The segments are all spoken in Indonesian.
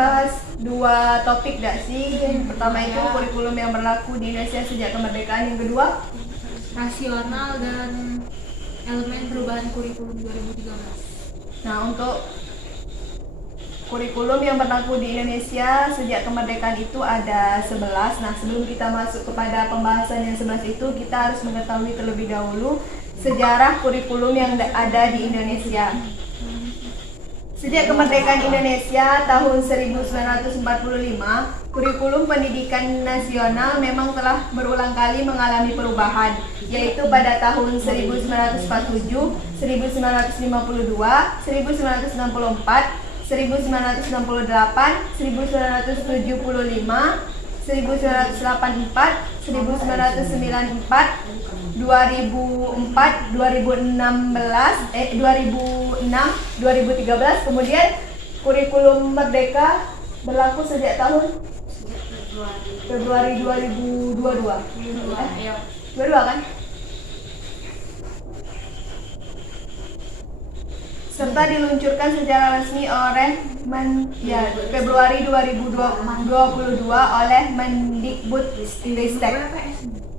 bahas dua topik gak sih? Yang pertama itu kurikulum yang berlaku di Indonesia sejak kemerdekaan. Yang kedua rasional dan elemen perubahan kurikulum 2013. Nah, untuk kurikulum yang berlaku di Indonesia sejak kemerdekaan itu ada 11. Nah, sebelum kita masuk kepada pembahasan yang 11 itu, kita harus mengetahui terlebih dahulu sejarah kurikulum yang ada di Indonesia. Sejak kemerdekaan Indonesia tahun 1945, kurikulum pendidikan nasional memang telah berulang kali mengalami perubahan, yaitu pada tahun 1947, 1952, 1964, 1968, 1975, 1984, 1994, 1994, 2004, 2006, 2013, kemudian kurikulum merdeka berlaku sejak tahun Februari 2022. 22 kan? Serta diluncurkan secara resmi oleh Februari 2022 oleh Mendikbudristek.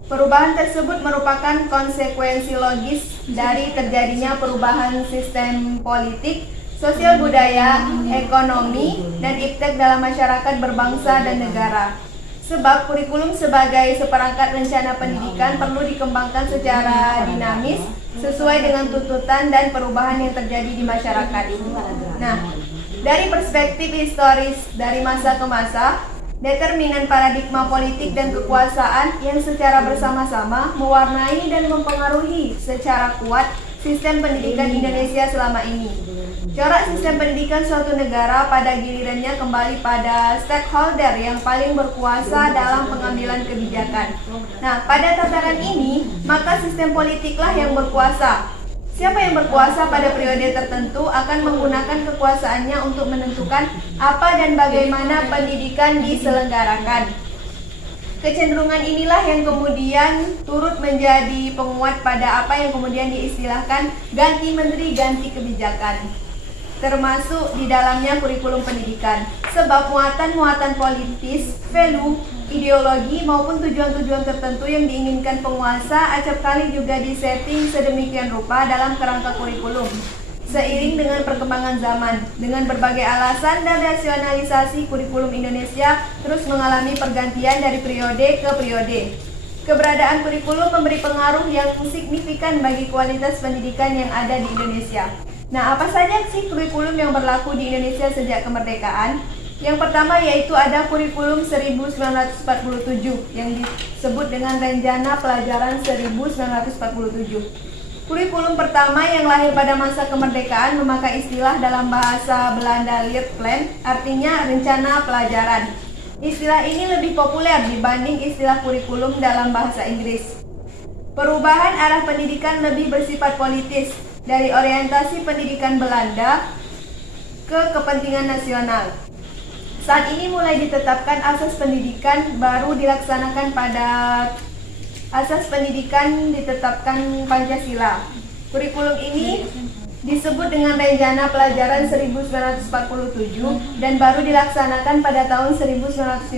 Perubahan tersebut merupakan konsekuensi logis dari terjadinya perubahan sistem politik, sosial budaya, ekonomi, dan iptek dalam masyarakat berbangsa dan negara. Sebab kurikulum sebagai seperangkat rencana pendidikan perlu dikembangkan secara dinamis sesuai dengan tuntutan dan perubahan yang terjadi di masyarakat. Nah, dari perspektif historis dari masa ke masa, determinan paradigma politik dan kekuasaan yang secara bersama-sama mewarnai dan mempengaruhi secara kuat sistem pendidikan Indonesia selama ini. Corak sistem pendidikan suatu negara pada gilirannya kembali pada stakeholder yang paling berkuasa dalam pengambilan kebijakan. Nah, pada tataran ini, maka sistem politiklah yang berkuasa. Siapa yang berkuasa pada periode tertentu akan menggunakan kekuasaannya untuk menentukan apa dan bagaimana pendidikan diselenggarakan. Kecenderungan inilah yang kemudian turut menjadi penguat pada apa yang kemudian diistilahkan ganti menteri, ganti kebijakan, termasuk di dalamnya kurikulum pendidikan. Sebab muatan-muatan politis, value, ideologi maupun tujuan-tujuan tertentu yang diinginkan penguasa acap kali juga disetting sedemikian rupa dalam kerangka kurikulum. Seiring dengan perkembangan zaman, dengan berbagai alasan dan rasionalisasi, kurikulum Indonesia terus mengalami pergantian dari periode ke periode. Keberadaan kurikulum memberi pengaruh yang signifikan bagi kualitas pendidikan yang ada di Indonesia. Nah, apa saja sih kurikulum yang berlaku di Indonesia sejak kemerdekaan? Yang pertama yaitu ada kurikulum 1947 yang disebut dengan Rencana Pelajaran 1947. Kurikulum pertama yang lahir pada masa kemerdekaan memakai istilah dalam bahasa Belanda Leerplan, artinya rencana pelajaran. Istilah ini lebih populer dibanding istilah kurikulum dalam bahasa Inggris. Perubahan arah pendidikan lebih bersifat politis, dari orientasi pendidikan Belanda ke kepentingan nasional. Saat ini mulai ditetapkan asas pendidikan baru dilaksanakan pada Asas pendidikan ditetapkan Pancasila. Kurikulum ini disebut dengan Rencana Pelajaran 1947 dan baru dilaksanakan pada tahun 1950.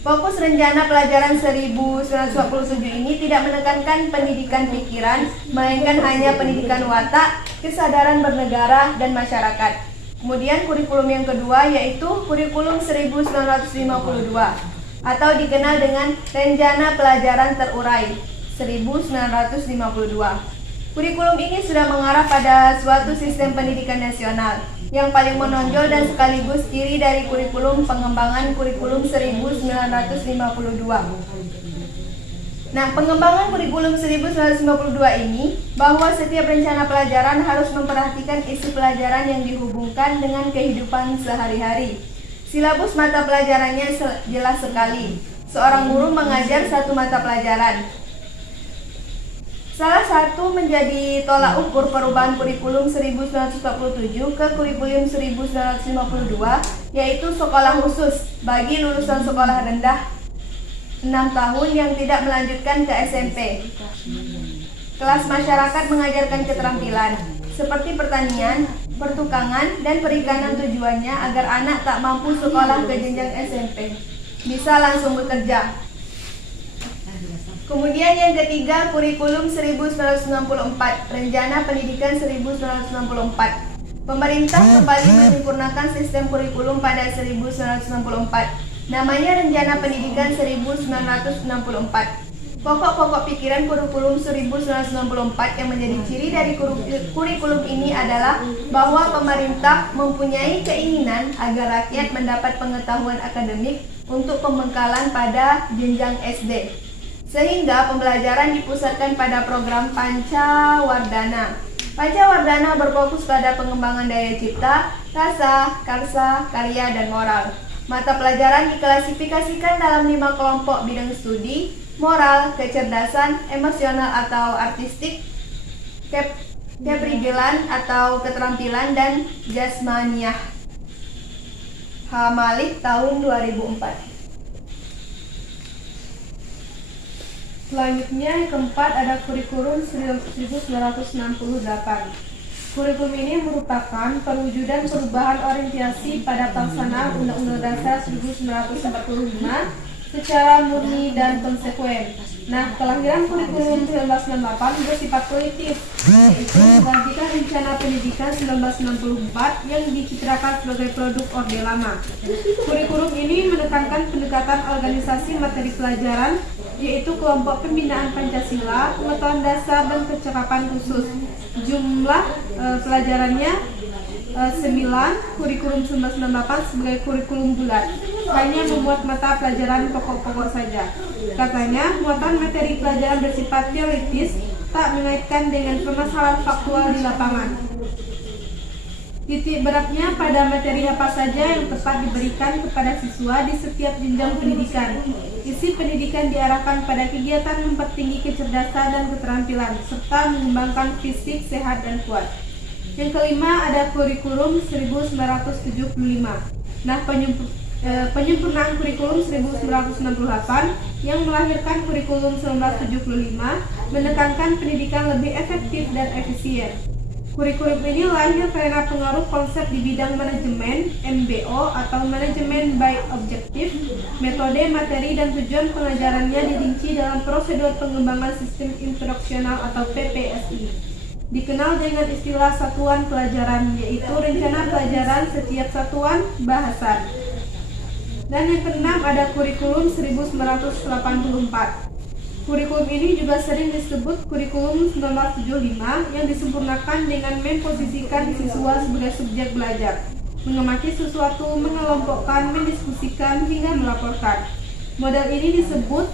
Fokus Rencana Pelajaran 1947 ini tidak menekankan pendidikan pikiran, melainkan hanya pendidikan watak, kesadaran bernegara, dan masyarakat. Kemudian kurikulum yang kedua yaitu Kurikulum 1952. Atau dikenal dengan Rencana Pelajaran Terurai 1952. Kurikulum ini sudah mengarah pada suatu sistem pendidikan nasional yang paling menonjol dan sekaligus ciri dari kurikulum pengembangan kurikulum 1952. Nah, pengembangan kurikulum 1952 ini bahwa setiap rencana pelajaran harus memperhatikan isi pelajaran yang dihubungkan dengan kehidupan sehari-hari. Silabus mata pelajarannya jelas sekali. Seorang guru mengajar satu mata pelajaran. Salah satu menjadi tolak ukur perubahan kurikulum 1947 ke kurikulum 1952 yaitu sekolah khusus bagi lulusan sekolah rendah 6 tahun yang tidak melanjutkan ke SMP. Kelas masyarakat mengajarkan keterampilan seperti pertanian, pertukangan, dan perikanan tujuannya agar anak tak mampu sekolah ke jenjang SMP bisa langsung bekerja. Kemudian yang ketiga, kurikulum 1964, Rencana Pendidikan 1964. Pemerintah kembali menyempurnakan sistem kurikulum pada 1964. Namanya Rencana Pendidikan 1964. Pokok-pokok pikiran kurikulum 1964 yang menjadi ciri dari kurikulum ini adalah bahwa pemerintah mempunyai keinginan agar rakyat mendapat pengetahuan akademik untuk pembekalan pada jenjang SD. Sehingga pembelajaran dipusatkan pada program Pancawardhana. Pancawardhana berfokus pada pengembangan daya cipta, rasa, karsa, karya, dan moral. Mata pelajaran diklasifikasikan dalam 5 kelompok bidang studi: moral, kecerdasan, emosional atau artistik, kepribadian atau keterampilan, dan jasmaniah. Hamalik tahun 2004. Selanjutnya yang keempat ada kurikulum 1968. Kurikulum ini merupakan perwujudan perubahan orientasi pada pelaksanaan Undang-Undang Dasar 1945 secara murni dan konsekuen. Nah, kelahiran kurikulum 1968 bersifat politis, yaitu menggantikan Rencana Pendidikan 1964 yang dicitrakan sebagai produk Orde Lama. Kurikulum ini menekankan pendekatan organisasi materi pelajaran, yaitu kelompok pembinaan Pancasila, pengetahuan dasar, dan kecakapan khusus. Jumlah pelajarannya 9, kurikulum 1998 sebagai kurikulum bulat, hanya memuat mata pelajaran pokok-pokok saja. Katanya, muatan materi pelajaran bersifat teoritis, tak mengaitkan dengan permasalahan faktual di lapangan. Titik beratnya pada materi apa saja yang tepat diberikan kepada siswa di setiap jenjang pendidikan. Isi pendidikan diarahkan pada kegiatan mempertinggi kecerdasan dan keterampilan, serta mengembangkan fisik sehat dan kuat. Yang kelima ada kurikulum 1975. Nah, penyempurnaan kurikulum 1968 yang melahirkan kurikulum 1975 menekankan pendidikan lebih efektif dan efisien. Kurikulum ini lahir karena pengaruh konsep di bidang manajemen (MBO) atau manajemen by objektif. Metode, materi, dan tujuan pengajarannya dirinci dalam prosedur pengembangan sistem instruksional atau PPSI. Dikenal dengan istilah satuan pelajaran, yaitu rencana pelajaran setiap satuan bahasan. Dan yang keenam ada kurikulum 1984. Kurikulum ini juga sering disebut kurikulum 1975 yang disempurnakan dengan memposisikan siswa sebagai subjek belajar, mengamati sesuatu, mengelompokkan, mendiskusikan, hingga melaporkan. Model ini disebut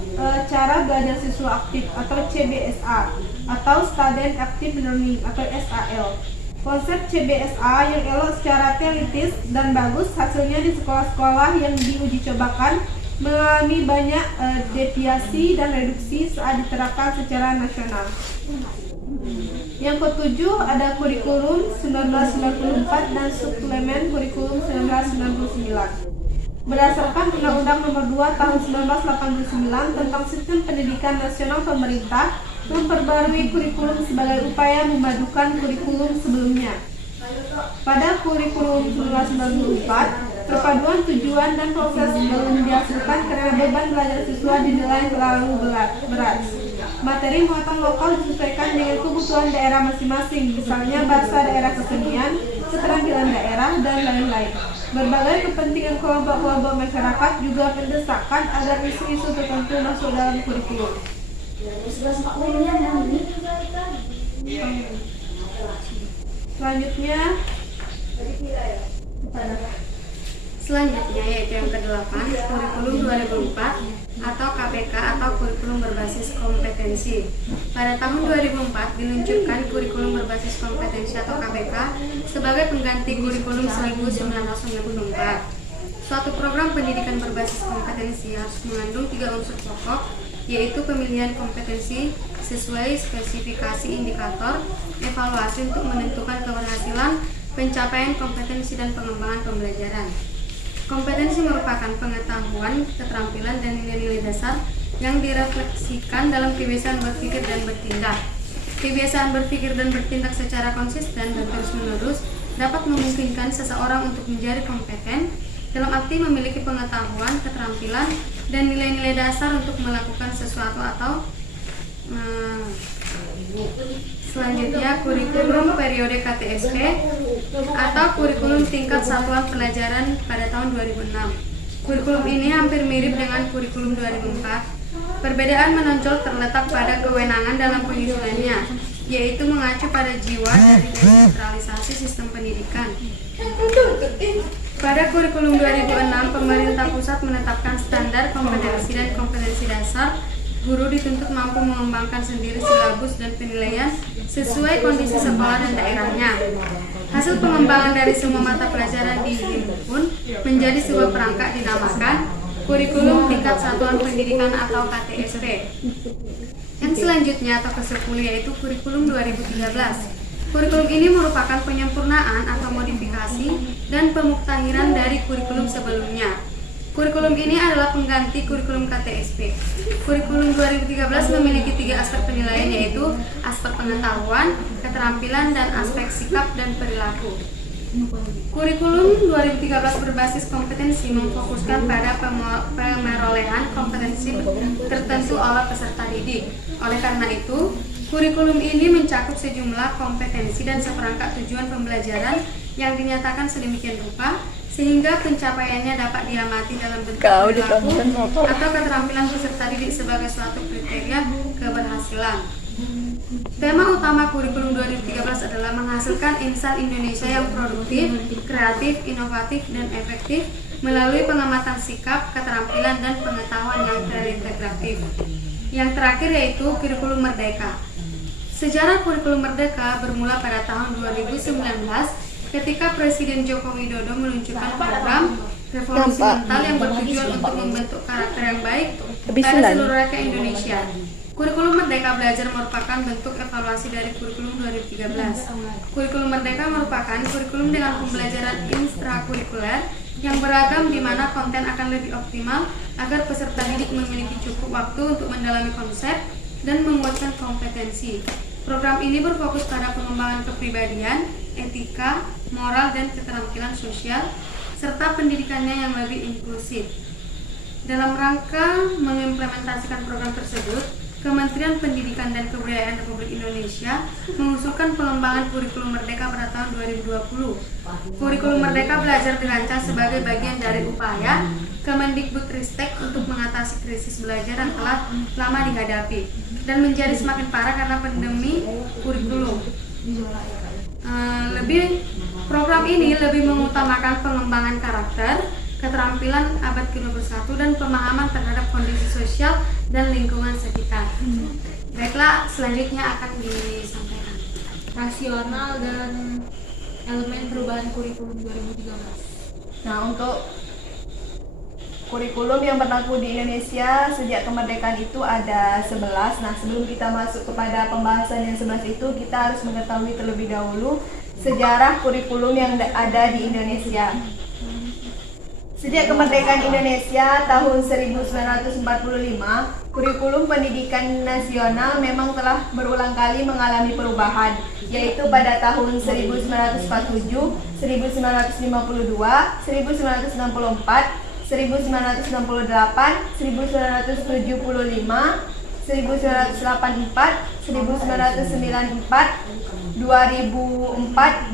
cara belajar siswa aktif atau CBSA atau Student Active Learning atau SAL. Konsep CBSA yang elok secara teoritis dan bagus hasilnya di sekolah-sekolah yang diuji cobakan mengalami banyak deviasi dan reduksi saat diterapkan secara nasional. Yang ketujuh ada kurikulum 1994 dan suplemen kurikulum 1999. Berdasarkan Undang-Undang Nomor 2 Tahun 1989 tentang Sistem Pendidikan Nasional, pemerintah memperbarui kurikulum sebagai upaya memadukan kurikulum sebelumnya. Pada kurikulum 1994, perpaduan tujuan dan proses belum dihasilkan karena beban belajar siswa dinilai terlalu berat. Materi muatan lokal disesuaikan dengan kebutuhan daerah masing-masing, misalnya bahasa daerah, kesenian, keterampilan daerah, dan lain-lain. Berbagai kepentingan kelompok-kelompok masyarakat juga mendesakkan agar isu-isu tertentu masuk dalam kurikulum. Selanjutnya yaitu yang ke-8, kurikulum 2004 atau KPK atau kurikulum berbasis kompetensi. Pada tahun 2004 diluncurkan kurikulum berbasis kompetensi atau KBK sebagai pengganti kurikulum 1994. Suatu program pendidikan berbasis kompetensi harus mengandung 3 unsur pokok, yaitu pemilihan kompetensi sesuai spesifikasi indikator, evaluasi untuk menentukan keberhasilan, pencapaian kompetensi, dan pengembangan pembelajaran. Kompetensi merupakan pengetahuan, keterampilan, dan nilai-nilai dasar yang direfleksikan dalam kebiasaan berpikir dan bertindak. Kebiasaan berpikir dan bertindak secara konsisten dan terus-menerus dapat memungkinkan seseorang untuk menjadi kompeten dalam arti memiliki pengetahuan, keterampilan, dan nilai-nilai dasar untuk melakukan sesuatu atau selanjutnya kurikulum periode KTSP atau kurikulum tingkat satuan pelajaran pada tahun 2006. Kurikulum ini hampir mirip dengan kurikulum 2004. Perbedaan menonjol terletak pada kewenangan dalam penyusunannya, yaitu mengacu pada jiwa dari desentralisasi sistem pendidikan. Pada kurikulum 2006, pemerintah pusat menetapkan standar kompetensi dan kompetensi dasar. Guru dituntut mampu mengembangkan sendiri silabus dan penilaian sesuai kondisi sekolah dan daerahnya. Hasil pengembangan dari semua mata pelajaran dihimpun menjadi sebuah perangkat dinamakan kurikulum tingkat satuan pendidikan atau KTSP. Yang selanjutnya atau ke-10 yaitu kurikulum 2013. Kurikulum ini merupakan penyempurnaan atau modifikasi dan pemuktahiran dari kurikulum sebelumnya. Kurikulum ini adalah pengganti kurikulum KTSP. Kurikulum 2013 memiliki 3 aspek penilaian, yaitu aspek pengetahuan, keterampilan, dan aspek sikap dan perilaku. Kurikulum 2013 berbasis kompetensi memfokuskan pada pemerolehan kompetensi tertentu oleh peserta didik. Oleh karena itu, kurikulum ini mencakup sejumlah kompetensi dan seperangkat tujuan pembelajaran yang dinyatakan sedemikian rupa sehingga pencapaiannya dapat diamati dalam bentuk perilaku atau keterampilan peserta didik sebagai suatu kriteria keberhasilan. Tema utama kurikulum 2013 adalah menghasilkan insan Indonesia yang produktif, kreatif, inovatif, dan efektif melalui pengamatan sikap, keterampilan, dan pengetahuan yang terintegratif. Yang terakhir yaitu kurikulum merdeka. Sejarah kurikulum merdeka bermula pada tahun 2019 ketika Presiden Joko Widodo meluncurkan program revolusi mental yang bertujuan untuk membentuk karakter yang baik pada seluruh rakyat Indonesia. Kurikulum Merdeka Belajar merupakan bentuk evaluasi dari kurikulum 2013. Kurikulum Merdeka merupakan kurikulum dengan pembelajaran intrakurikuler yang beragam di mana konten akan lebih optimal agar peserta didik memiliki cukup waktu untuk mendalami konsep dan menguatkan kompetensi. Program ini berfokus pada pengembangan kepribadian, etika, moral, dan keterampilan sosial, serta pendidikannya yang lebih inklusif. Dalam rangka mengimplementasikan program tersebut, Kementerian Pendidikan dan Kebudayaan Republik Indonesia mengusulkan pengembangan kurikulum merdeka pada tahun 2020. Kurikulum Merdeka Belajar dirancang sebagai bagian dari upaya Kemendikbudristek untuk mengatasi krisis belajar yang telah lama dihadapi dan menjadi semakin parah karena pandemi kurikulum. Program ini lebih mengutamakan pengembangan karakter, keterampilan abad ke-21 dan pemahaman terhadap kondisi sosial dan lingkungan sekitar. Baiklah, selanjutnya akan disampaikan Rasional dan elemen perubahan kurikulum 2013. Nah, untuk kurikulum yang berlaku di Indonesia sejak kemerdekaan itu ada 11. Nah, sebelum kita masuk kepada pembahasan yang 11 itu, kita harus mengetahui terlebih dahulu sejarah kurikulum yang ada di Indonesia. Sejak kemerdekaan Indonesia tahun 1945, kurikulum pendidikan nasional memang telah berulang kali mengalami perubahan, yaitu pada tahun 1947, 1952, 1964, 1968, 1975, 1984, 1994, 2004,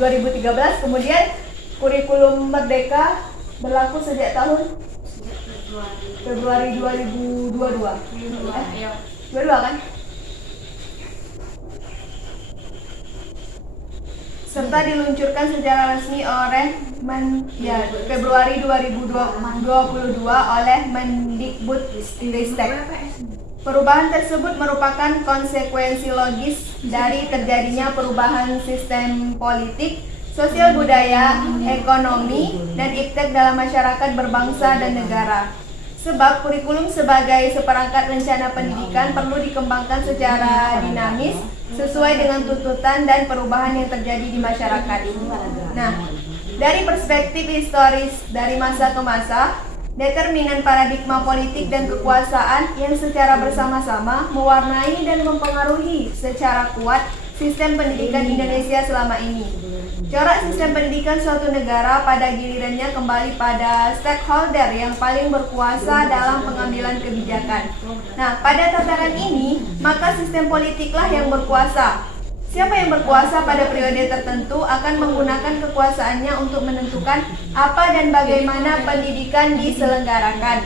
2013, kemudian kurikulum merdeka berlaku sejak tahun Februari 2022. 22 kan? Serta diluncurkan secara resmi oleh Februari 2022 oleh Mendikbudristek. Perubahan tersebut merupakan konsekuensi logis dari terjadinya perubahan sistem politik, sosial budaya, ekonomi, dan iptek dalam masyarakat berbangsa dan negara. Sebab kurikulum sebagai seperangkat rencana pendidikan perlu dikembangkan secara dinamis, sesuai dengan tuntutan dan perubahan yang terjadi di masyarakat. Nah, dari perspektif historis dari masa ke masa, determinan paradigma politik dan kekuasaan yang secara bersama-sama mewarnai dan mempengaruhi secara kuat sistem pendidikan Indonesia selama ini. Corak sistem pendidikan suatu negara pada gilirannya kembali pada stakeholder yang paling berkuasa dalam pengambilan kebijakan. Nah, pada tataran ini, maka sistem politiklah yang berkuasa. Siapa yang berkuasa pada periode tertentu akan menggunakan kekuasaannya untuk menentukan apa dan bagaimana pendidikan diselenggarakan.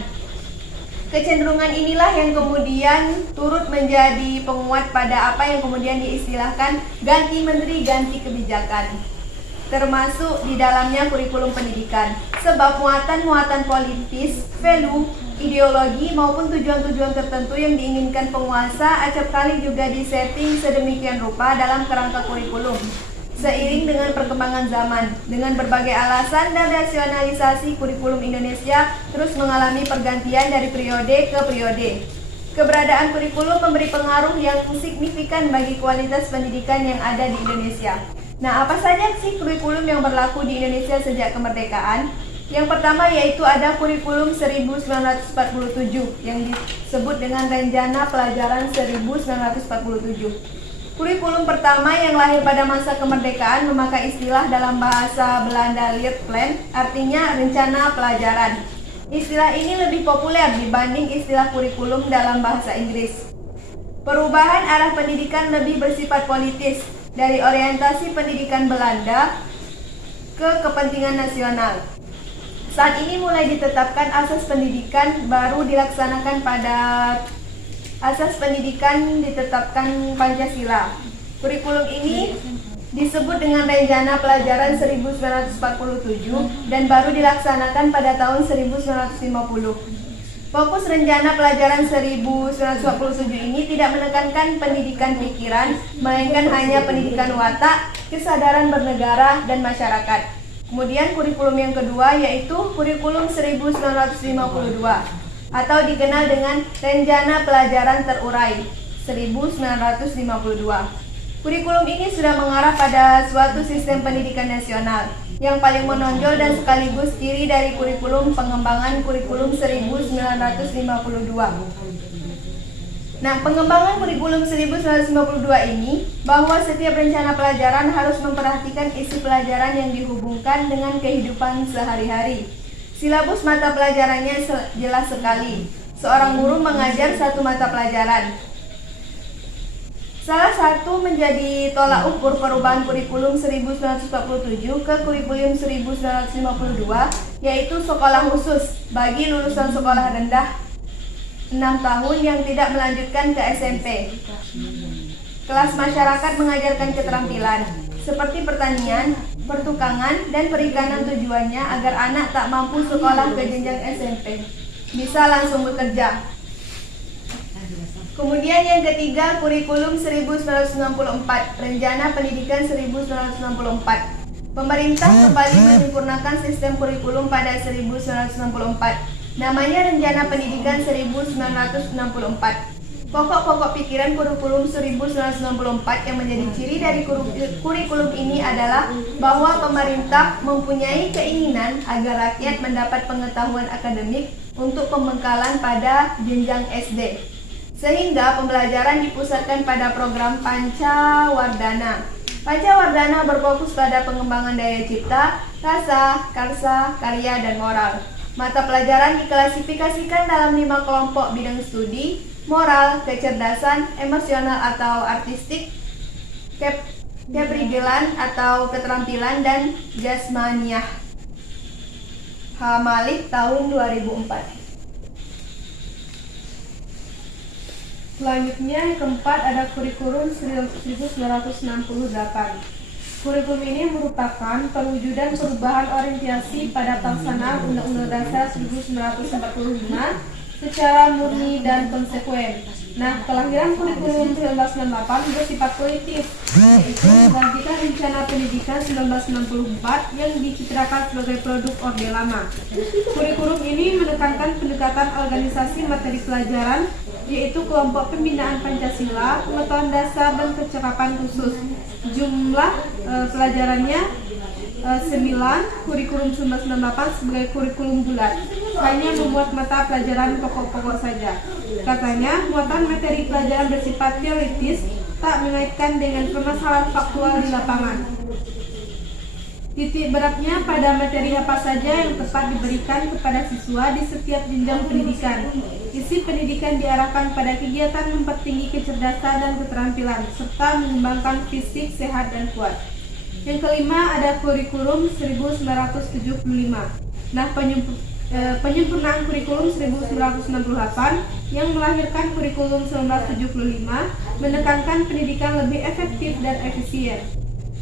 Kecenderungan inilah yang kemudian turut menjadi penguat pada apa yang kemudian diistilahkan ganti menteri, ganti kebijakan, termasuk di dalamnya kurikulum pendidikan. Sebab muatan-muatan politis, value, ideologi maupun tujuan-tujuan tertentu yang diinginkan penguasa acap kali juga disetting sedemikian rupa dalam kerangka kurikulum. Seiring dengan perkembangan zaman, dengan berbagai alasan dan rasionalisasi kurikulum Indonesia terus mengalami pergantian dari periode ke periode. Keberadaan kurikulum memberi pengaruh yang signifikan bagi kualitas pendidikan yang ada di Indonesia. Nah, apa saja sih kurikulum yang berlaku di Indonesia sejak kemerdekaan? Yang pertama yaitu ada kurikulum 1947 yang disebut dengan Rencana Pelajaran 1947. Kurikulum pertama yang lahir pada masa kemerdekaan memakai istilah dalam bahasa Belanda Leerplan, artinya rencana pelajaran. Istilah ini lebih populer dibanding istilah kurikulum dalam bahasa Inggris. Perubahan arah pendidikan lebih bersifat politis, dari orientasi pendidikan Belanda ke kepentingan nasional. Saat ini mulai ditetapkan asas pendidikan baru dilaksanakan ditetapkan Pancasila. Kurikulum ini disebut dengan Rencana Pelajaran 1947 dan baru dilaksanakan pada tahun 1950. Fokus Rencana Pelajaran 1947 ini tidak menekankan pendidikan pikiran, melainkan hanya pendidikan watak, kesadaran bernegara, dan masyarakat. Kemudian kurikulum yang kedua yaitu kurikulum 1952 atau dikenal dengan Rencana Pelajaran Terurai 1952. Kurikulum ini sudah mengarah pada suatu sistem pendidikan nasional yang paling menonjol dan sekaligus ciri dari kurikulum pengembangan kurikulum 1952. Nah, pengembangan kurikulum 1952 ini bahwa setiap rencana pelajaran harus memperhatikan isi pelajaran yang dihubungkan dengan kehidupan sehari-hari. Silabus mata pelajarannya jelas sekali. Seorang guru mengajar satu mata pelajaran. Salah satu menjadi tolak ukur perubahan kurikulum 1947 ke kurikulum 1952 yaitu sekolah khusus bagi lulusan sekolah rendah 6 tahun yang tidak melanjutkan ke SMP. Kelas masyarakat mengajarkan keterampilan seperti pertanian, pertukangan, dan perikanan, tujuannya agar anak tak mampu sekolah ke jenjang SMP bisa langsung bekerja. Kemudian yang ketiga, kurikulum 1964, Rencana Pendidikan 1964. Pemerintah kembali menyempurnakan sistem kurikulum pada 1964. Namanya Rencana Pendidikan 1964. Pokok-pokok pikiran kurikulum 1964 yang menjadi ciri dari kurikulum ini adalah bahwa pemerintah mempunyai keinginan agar rakyat mendapat pengetahuan akademik untuk pembekalan pada jenjang SD. Sehingga pembelajaran dipusatkan pada program Pancawardhana. Pancawardhana berfokus pada pengembangan daya cipta, rasa, karsa, karya, dan moral. Mata pelajaran diklasifikasikan dalam 5 kelompok bidang studi: moral, kecerdasan, emosional atau artistik, keprigelan atau keterampilan, dan jasmaniah. H. Malik tahun 2004. Selanjutnya yang keempat ada kurikulum 1968. Kurikulum ini merupakan perwujudan perubahan orientasi pada pelaksanaan Undang-Undang Dasar 1945 secara murni dan konsekuen. Nah, kelahiran kurikulum 1968 bersifat politis, yaitu menggantikan Rencana Pendidikan 1964 yang dicitrakan sebagai produk Orde Lama. Kurikulum ini menekankan pendekatan organisasi materi pelajaran, yaitu kelompok pembinaan Pancasila, pengetahuan dasar, dan kecakapan khusus. Jumlah pelajarannya 9, kurikulum 1998 sebagai kurikulum bulat, hanya memuat mata pelajaran pokok-pokok saja. Katanya, muatan materi pelajaran bersifat teoritis serta mengaitkan dengan permasalahan faktual di lapangan. Titik beratnya pada materi apa saja yang tepat diberikan kepada siswa di setiap jenjang pendidikan. Isi pendidikan diarahkan pada kegiatan mempertinggi kecerdasan dan keterampilan, serta mengembangkan fisik sehat dan kuat. Yang kelima ada kurikulum 1975. Nah, penyempurnaan kurikulum 1968 yang melahirkan kurikulum 1975 menekankan pendidikan lebih efektif dan efisien.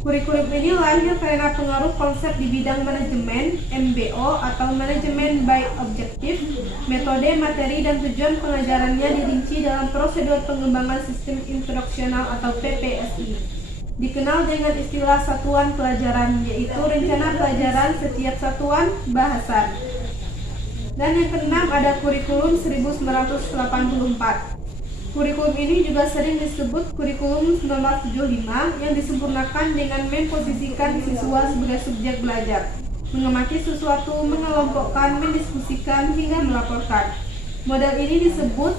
Kurikulum ini lahir karena pengaruh konsep di bidang manajemen (MBO) atau manajemen by objektif. Metode, materi, dan tujuan pengajarannya dirinci dalam prosedur pengembangan sistem instruksional atau PPSI. Dikenal dengan istilah satuan pelajaran, yaitu rencana pelajaran setiap satuan bahasan. Dan yang keenam ada kurikulum 1984. Kurikulum ini juga sering disebut kurikulum 1975 yang disempurnakan dengan memposisikan siswa sebagai subjek belajar, mengamati sesuatu, mengelompokkan, mendiskusikan, hingga melaporkan. Model ini disebut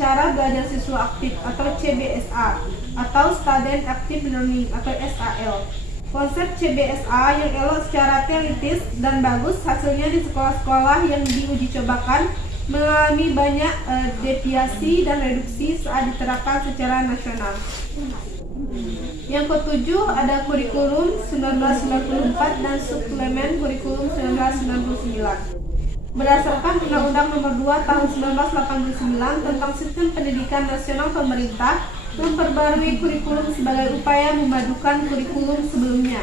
cara belajar siswa aktif atau CBSA atau Student Active Learning atau SAL. Konsep CBSA yang elok secara teoritis dan bagus hasilnya di sekolah-sekolah yang diuji cobakan mengalami banyak deviasi dan reduksi saat diterapkan secara nasional. Yang ketujuh ada kurikulum 1994 dan suplemen kurikulum 1999. Berdasarkan Undang-Undang Nomor 2 Tahun 1989 tentang Sistem Pendidikan Nasional Pemerintah memperbarui kurikulum sebagai upaya memadukan kurikulum sebelumnya.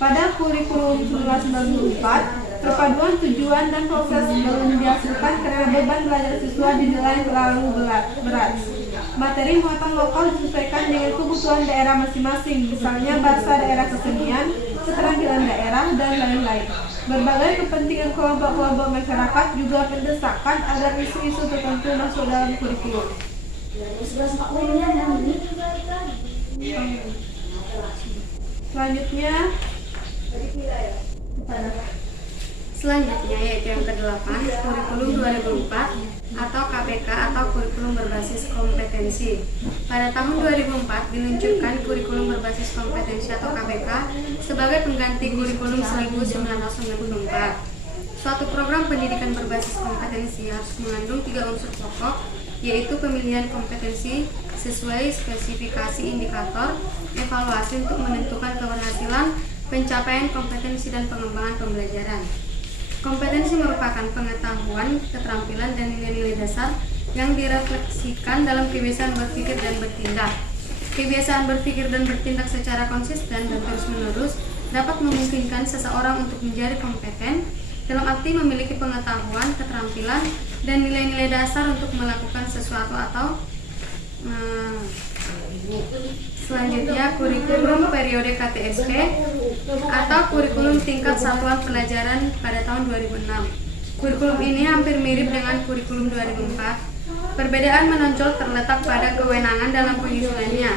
Pada kurikulum 1994, perpaduan tujuan dan proses belum dihasilkan karena beban belajar siswa dinilai terlalu berat. Materi muatan lokal disesuaikan dengan kebutuhan daerah masing-masing, misalnya bahasa daerah, kesenian, keterampilan daerah, dan lain-lain. Berbagai kepentingan kelompok-kelompok masyarakat juga mendesakkan agar isu-isu tertentu masuk dalam kurikulum. Selanjutnya yaitu yang ke-8, kurikulum 2004 atau KPK atau kurikulum berbasis kompetensi. Pada tahun 2004 diluncurkan kurikulum berbasis kompetensi atau KPK sebagai pengganti kurikulum 1994. Suatu program pendidikan berbasis kompetensi harus mengandung 3 unsur pokok, yaitu pemilihan kompetensi sesuai spesifikasi indikator, evaluasi untuk menentukan keberhasilan, pencapaian kompetensi dan pengembangan pembelajaran. Kompetensi merupakan pengetahuan, keterampilan, dan nilai-nilai dasar yang direfleksikan dalam kebiasaan berpikir dan bertindak. Kebiasaan berpikir dan bertindak secara konsisten dan terus-menerus dapat memungkinkan seseorang untuk menjadi kompeten dalam arti memiliki pengetahuan, keterampilan, dan nilai-nilai dasar untuk melakukan sesuatu atau selanjutnya kurikulum periode KTSP atau kurikulum tingkat satuan pelajaran pada tahun 2006. Kurikulum ini hampir mirip dengan kurikulum 2004. Perbedaan menonjol terletak pada kewenangan dalam penyusunannya,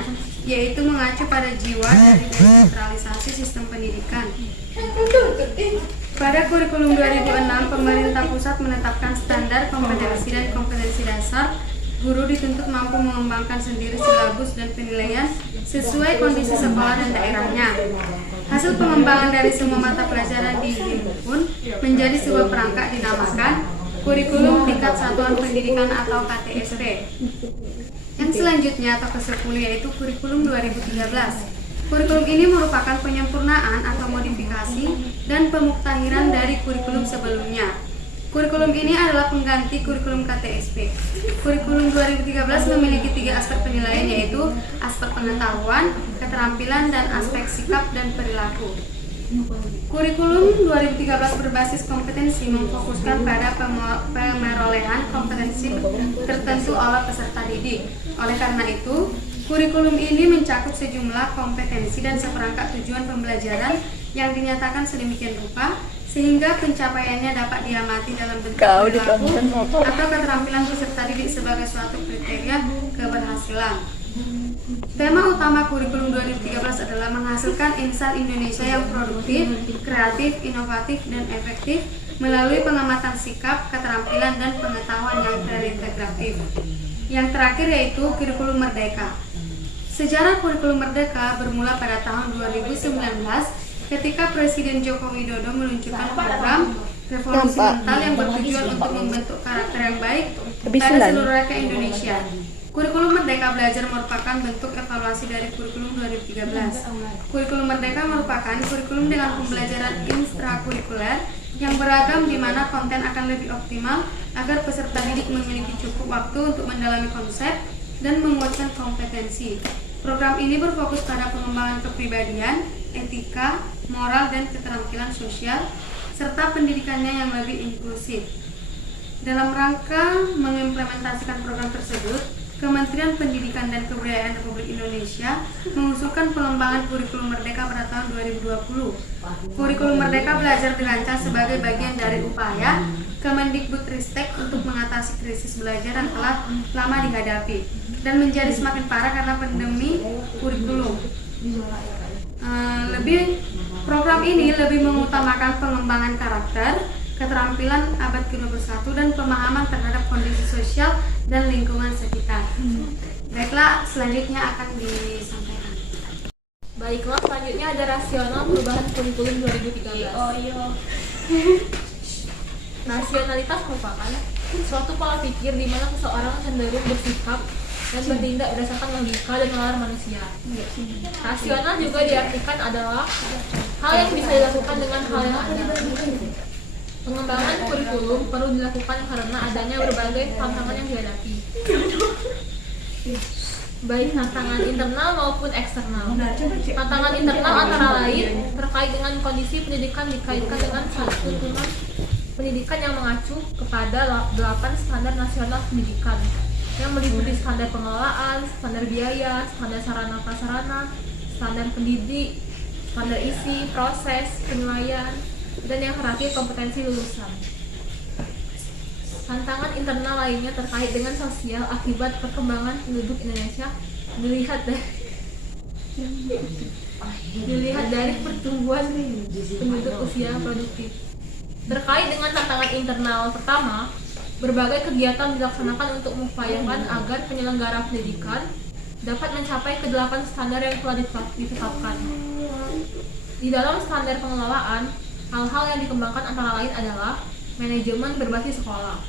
yaitu mengacu pada jiwa dari desentralisasi sistem pendidikan. Pada kurikulum 2006, pemerintah pusat menetapkan standar kompetensi dan kompetensi dasar. Guru dituntut mampu mengembangkan sendiri silabus dan penilaian sesuai kondisi sekolah dan daerahnya. Hasil pengembangan dari semua mata pelajaran dihimpun menjadi sebuah perangkat dinamakan kurikulum tingkat satuan pendidikan atau KTSP. Yang selanjutnya atau ke-10 yaitu kurikulum 2013. Kurikulum ini merupakan penyempurnaan atau modifikasi dan pemuktahiran dari kurikulum sebelumnya. Kurikulum ini adalah pengganti kurikulum KTSP. Kurikulum 2013 memiliki 3 aspek penilaian, yaitu aspek pengetahuan, keterampilan, dan aspek sikap dan perilaku. Kurikulum 2013 berbasis kompetensi memfokuskan pada pemerolehan kompetensi tertentu oleh peserta didik. Oleh karena itu, kurikulum ini mencakup sejumlah kompetensi dan seperangkat tujuan pembelajaran yang dinyatakan sedemikian rupa sehingga pencapaiannya dapat diamati dalam bentuk perilaku atau keterampilan peserta didik sebagai suatu kriteria keberhasilan. Tema utama kurikulum 2013 adalah menghasilkan insan Indonesia yang produktif, kreatif, inovatif, dan efektif melalui pengamatan sikap, keterampilan, dan pengetahuan yang terintegratif. Yang terakhir yaitu kurikulum merdeka. Sejarah kurikulum merdeka bermula pada tahun 2019 ketika Presiden Joko Widodo meluncurkan program revolusi mental yang bertujuan untuk membentuk karakter yang baik pada seluruh rakyat Indonesia. Kurikulum Merdeka Belajar merupakan bentuk evaluasi dari kurikulum 2013. Kurikulum Merdeka merupakan kurikulum dengan pembelajaran intrakurikuler yang beragam di mana konten akan lebih optimal agar peserta didik memiliki cukup waktu untuk mendalami konsep dan menguatkan kompetensi. Program ini berfokus pada pengembangan kepribadian, etika, moral, dan keterampilan sosial, serta pendidikannya yang lebih inklusif. Dalam rangka mengimplementasikan program tersebut, Kementerian Pendidikan dan Kebudayaan Republik Indonesia mengusulkan pengembangan kurikulum merdeka pada tahun 2020. Kurikulum Merdeka Belajar dirancang sebagai bagian dari upaya Kemendikbudristek untuk mengatasi krisis belajar yang telah lama dihadapi dan menjadi semakin parah karena pandemi kurikulum. Program ini lebih mengutamakan pengembangan karakter, keterampilan abad ke-21 dan pemahaman terhadap kondisi sosial dan lingkungan sekitar. Baiklah, selanjutnya akan disampaikan. Baiklah, selanjutnya ada rasional perubahan kurikulum 2013. Rasionalitas merupakan suatu pola pikir di mana seseorang cenderung bersikap dan bertindak berdasarkan logika dan nalar manusia. Rasional juga diartikan adalah hal yang bisa dilakukan dengan hal yang ada. Pengembangan kurikulum perlu dilakukan karena adanya berbagai tantangan yang dihadapi, baik tantangan internal maupun eksternal. Tantangan internal antara lain terkait dengan kondisi pendidikan dikaitkan dengan satu tuntunan pendidikan yang mengacu kepada 8 standar nasional pendidikan yang meliputi standar pengelolaan, standar biaya, standar sarana prasarana, standar pendidik, standar isi, proses, penilaian, dan yang terakhir kompetensi lulusan. Tantangan internal lainnya terkait dengan sosial akibat perkembangan penduduk Indonesia dilihat dari pertumbuhan penduduk usia produktif. Terkait dengan tantangan internal pertama, berbagai kegiatan dilaksanakan untuk mengupayakan agar penyelenggara pendidikan dapat mencapai ke-8 standar yang telah ditetapkan. Di dalam standar pengelolaan, hal-hal yang dikembangkan antara lain adalah manajemen berbasis sekolah,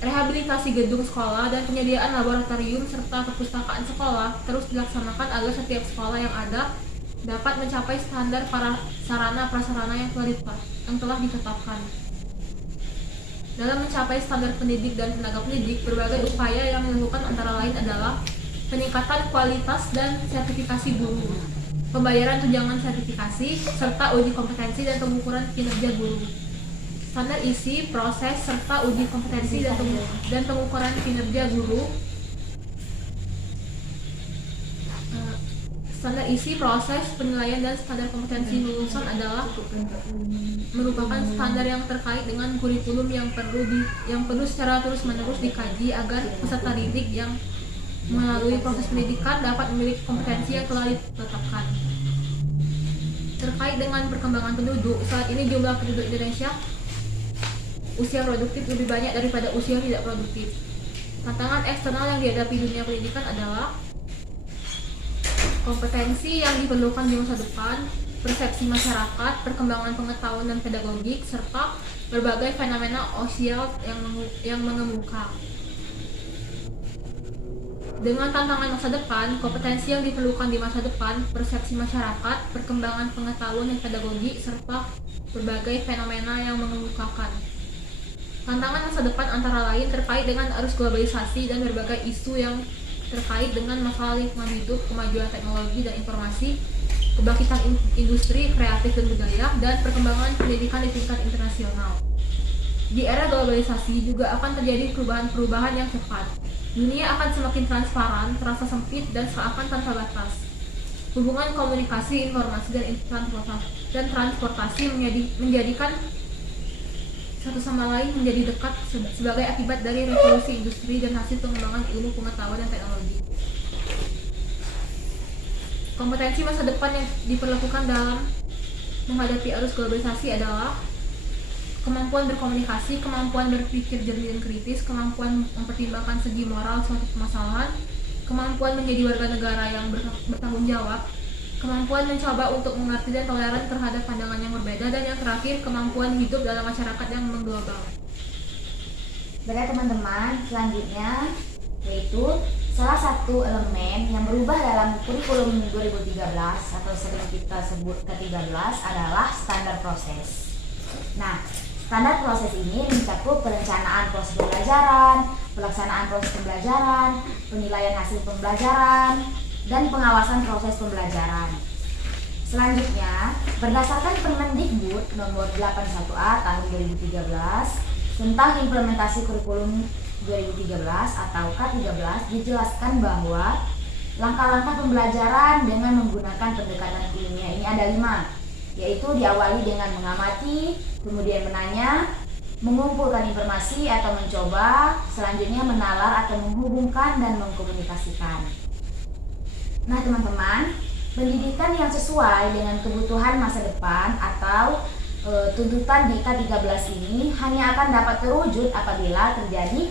rehabilitasi gedung sekolah, dan penyediaan laboratorium serta perpustakaan sekolah terus dilaksanakan agar setiap sekolah yang ada dapat mencapai standar para sarana prasarana yang telah ditetapkan. Dalam mencapai standar pendidik dan tenaga pendidik, berbagai upaya yang dilakukan antara lain adalah peningkatan kualitas dan sertifikasi guru, pembayaran tunjangan sertifikasi, serta uji kompetensi dan pengukuran kinerja guru. Standar isi, proses, serta uji kompetensi dan pengukuran kinerja guru. Standar isi, proses, penilaian, dan standar kompetensi lulusan adalah merupakan standar yang terkait dengan kurikulum yang perlu secara terus-menerus dikaji agar peserta didik yang melalui proses pendidikan dapat memiliki kompetensi yang telah ditetapkan. Terkait dengan perkembangan penduduk, saat ini jumlah penduduk Indonesia usia produktif lebih banyak daripada usia tidak produktif. Tantangan eksternal yang dihadapi dunia pendidikan adalah kompetensi yang diperlukan di masa depan, persepsi masyarakat, perkembangan pengetahuan dan pedagogik, serta berbagai fenomena sosial yang mengemuka. Dengan tantangan masa depan, kompetensi yang diperlukan di masa depan, persepsi masyarakat, perkembangan pengetahuan dan pedagogik, serta berbagai fenomena yang mengemukakan. Tantangan masa depan antara lain terkait dengan arus globalisasi dan berbagai isu yang terkait dengan masalah lingkungan hidup, kemajuan teknologi dan informasi, kebangkitan industri kreatif dan budaya, dan perkembangan pendidikan di tingkat internasional. Di era globalisasi juga akan terjadi perubahan-perubahan yang cepat. Dunia akan semakin transparan, terasa sempit, dan seakan tanpa batas. Hubungan komunikasi, informasi, dan transportasi menjadikan satu sama lain menjadi dekat sebagai akibat dari revolusi industri dan hasil pengembangan ilmu pengetahuan dan teknologi. Kompetensi masa depan yang diperlukan dalam menghadapi arus globalisasi adalah kemampuan berkomunikasi, kemampuan berpikir jernih dan kritis, kemampuan mempertimbangkan segi moral suatu permasalahan, kemampuan menjadi warga negara yang bertanggung jawab, kemampuan mencoba untuk mengerti dan toleran terhadap pandangan yang berbeda, dan yang terakhir, kemampuan hidup dalam masyarakat yang mengglobal. Baiklah teman-teman, selanjutnya yaitu salah satu elemen yang berubah dalam kurikulum 2013 atau sering kita sebut ke-13 adalah standar proses. Nah, standar proses ini mencakup perencanaan proses pembelajaran, pelaksanaan proses pembelajaran, penilaian hasil pembelajaran, dan pengawasan proses pembelajaran. Selanjutnya, berdasarkan Permendikbud nomor 81A tahun 2013 tentang implementasi kurikulum 2013 atau K13, dijelaskan bahwa langkah-langkah pembelajaran dengan menggunakan pendekatan ilmiah ini ada 5, yaitu diawali dengan mengamati, kemudian menanya, mengumpulkan informasi atau mencoba, selanjutnya menalar atau menghubungkan dan mengkomunikasikan. Nah teman-teman, pendidikan yang sesuai dengan kebutuhan masa depan atau tuntutan di K13 ini hanya akan dapat terwujud apabila terjadi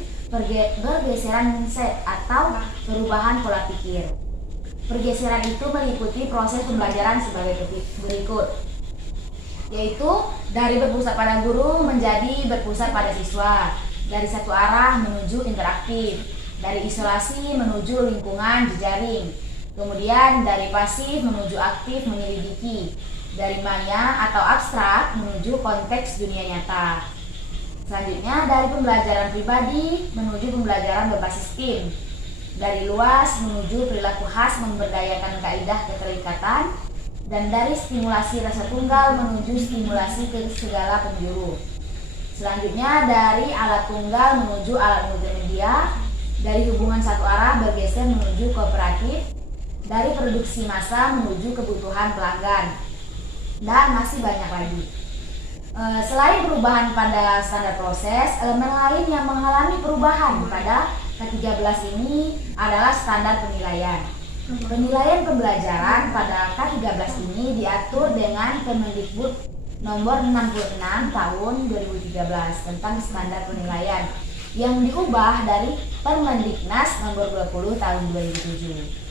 pergeseran mindset atau perubahan pola pikir. Pergeseran itu meliputi proses pembelajaran sebagai berikut, yaitu dari berpusat pada guru menjadi berpusat pada siswa, dari satu arah menuju interaktif, dari isolasi menuju lingkungan jejaring, kemudian dari pasif menuju aktif menyelidiki, dari maya atau abstrak menuju konteks dunia nyata. Selanjutnya dari pembelajaran pribadi menuju pembelajaran berbasis tim, dari luas menuju perilaku khas memberdayakan kaidah keterikatan, dan dari stimulasi rasa tunggal menuju stimulasi ke segala penjuru. Selanjutnya dari alat tunggal menuju alat multimedia, dari hubungan satu arah bergeser menuju kooperatif, dari produksi massa menuju kebutuhan pelanggan, dan masih banyak lagi. Selain perubahan pada standar proses, elemen lain yang mengalami perubahan pada K13 ini adalah standar penilaian. Penilaian pembelajaran pada K13 ini diatur dengan Permendikbud nomor 66 tahun 2013 tentang standar penilaian yang diubah dari Permendiknas nomor 20 tahun 2007.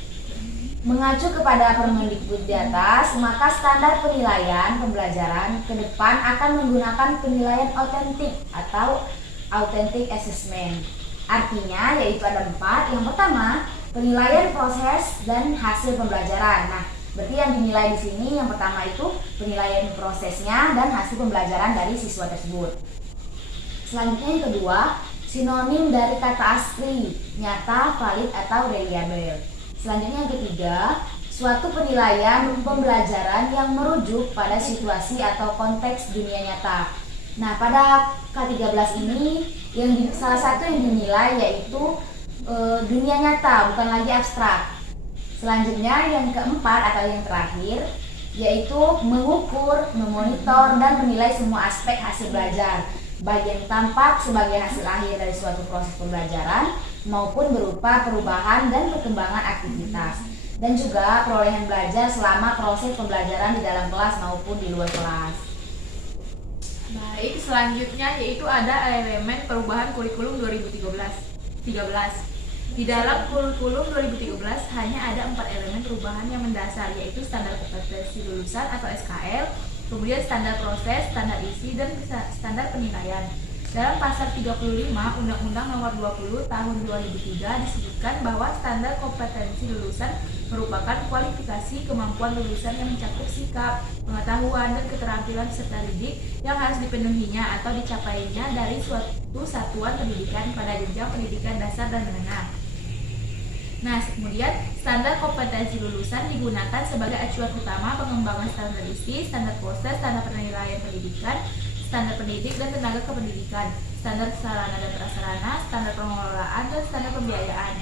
Mengacu kepada Permendikbud di atas, maka standar penilaian pembelajaran ke depan akan menggunakan penilaian autentik atau authentic assessment. Artinya yaitu ada 4. Yang pertama, penilaian proses dan hasil pembelajaran. Nah, berarti yang dinilai di sini yang pertama itu penilaian prosesnya dan hasil pembelajaran dari siswa tersebut. Selanjutnya yang kedua, sinonim dari kata asli, nyata, valid atau reliable. Selanjutnya yang ketiga, suatu penilaian pembelajaran yang merujuk pada situasi atau konteks dunia nyata. Nah, pada K13 ini salah satu yang dinilai yaitu dunia nyata, bukan lagi abstrak. Selanjutnya yang keempat atau yang terakhir yaitu mengukur, memonitor dan menilai semua aspek hasil belajar, baik yang tampak sebagai hasil akhir dari suatu proses pembelajaran maupun berupa perubahan dan perkembangan aktivitas, dan juga perolehan belajar selama proses pembelajaran di dalam kelas maupun di luar kelas. Baik, selanjutnya yaitu ada elemen perubahan kurikulum 2013. Di dalam kurikulum 2013 hanya ada 4 elemen perubahan yang mendasar, yaitu standar kompetensi lulusan atau SKL, kemudian standar proses, standar isi, dan standar penilaian. Dalam pasal 35 Undang-Undang Nomor 20 Tahun 2003 disebutkan bahwa standar kompetensi lulusan merupakan kualifikasi kemampuan lulusan yang mencakup sikap, pengetahuan, dan keterampilan peserta didik yang harus dipenuhinya atau dicapainya dari suatu satuan pendidikan pada jenjang pendidikan dasar dan menengah. Nah, kemudian standar kompetensi lulusan digunakan sebagai acuan utama pengembangan standar isi, standar proses, standar penilaian pendidikan, standar pendidik dan tenaga kependidikan, standar sarana dan prasarana, standar pengelolaan, dan standar pembiayaan.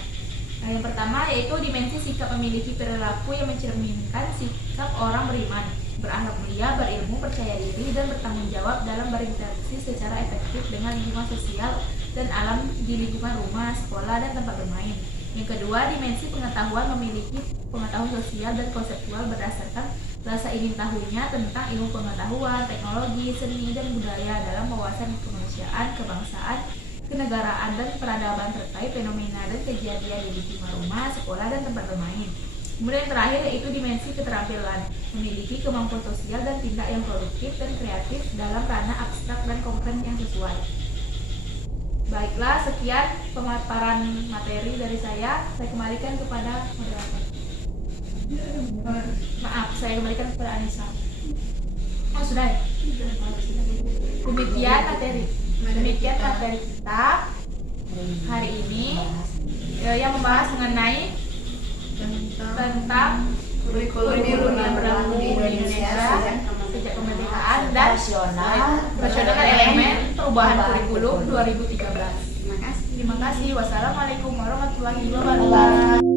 Nah, yang pertama yaitu dimensi sikap memiliki perilaku yang mencerminkan sikap orang beriman, berakhlak mulia, berilmu, percaya diri, dan bertanggung jawab dalam berinteraksi secara efektif dengan lingkungan sosial dan alam di lingkungan rumah, sekolah, dan tempat bermain. Yang kedua, dimensi pengetahuan memiliki pengetahuan sosial dan konseptual berdasarkan rasa ingin tahunya tentang ilmu pengetahuan, teknologi, seni, dan budaya dalam wawasan kemanusiaan, kebangsaan, kenegaraan dan peradaban terkait fenomena dan kejadian di lingkungan rumah, sekolah, dan tempat bermain. Kemudian yang terakhir yaitu dimensi keterampilan, memiliki kemampuan sosial dan tindak yang produktif dan kreatif dalam ranah abstrak dan konkret yang sesuai. Baiklah, sekian pemaparan materi dari saya kembalikan kepada moderator. Maaf, saya kembalikan kepada Anissa. Oh, sudah ya? Demikian materi kita hari ini yang membahas mengenai tentang kurikulum yang berlaku di Indonesia sejak kemerdekaan dan rasional elemen perubahan kurikulum 2013. Terima kasih. Wassalamualaikum warahmatullahi wabarakatuh.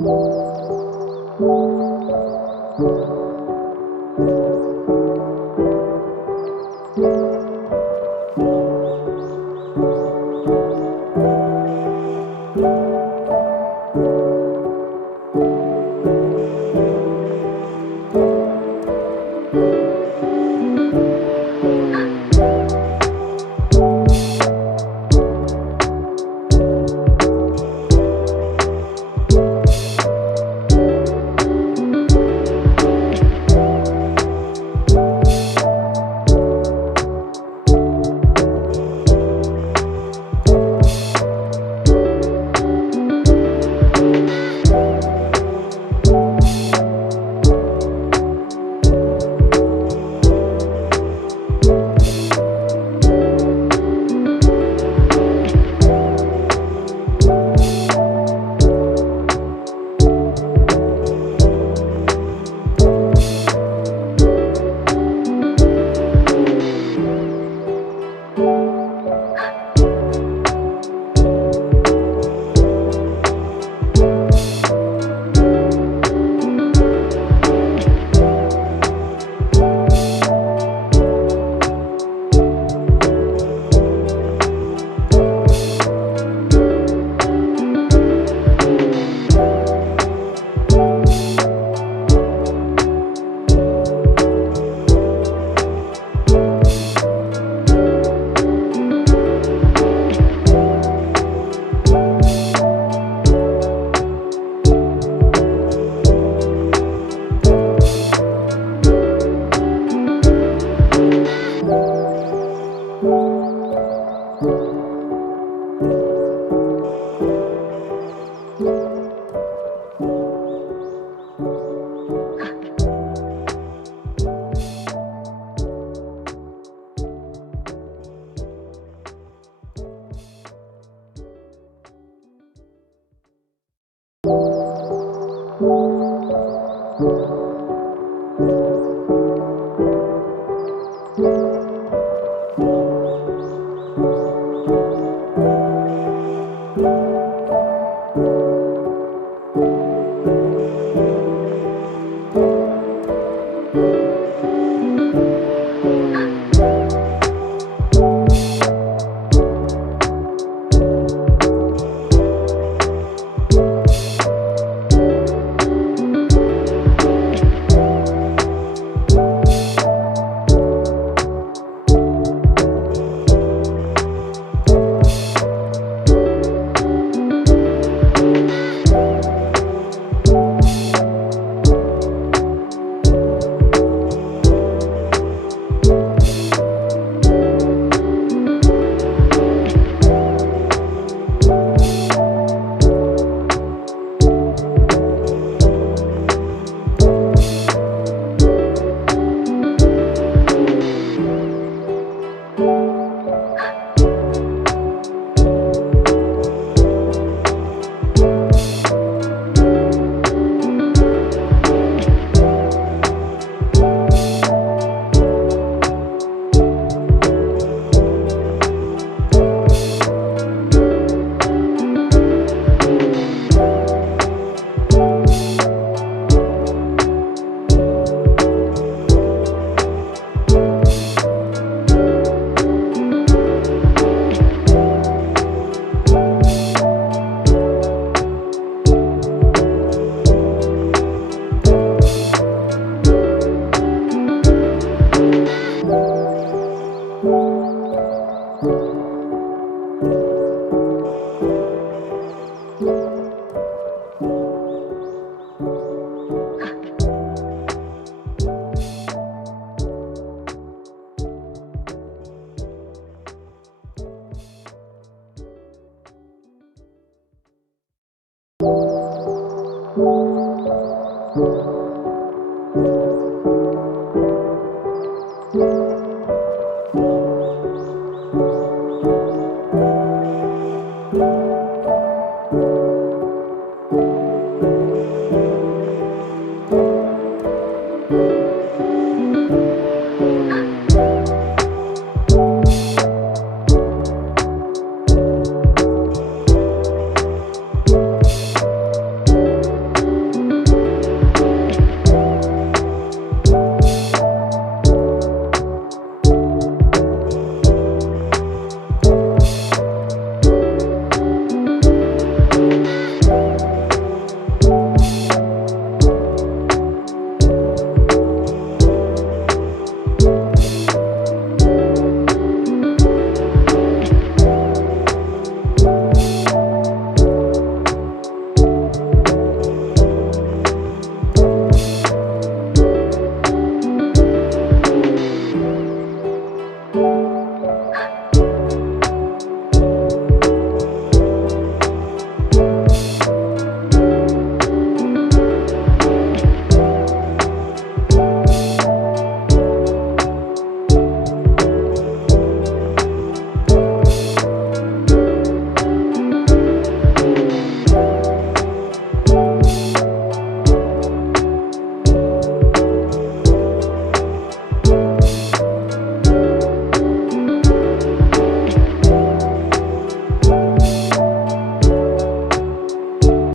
you.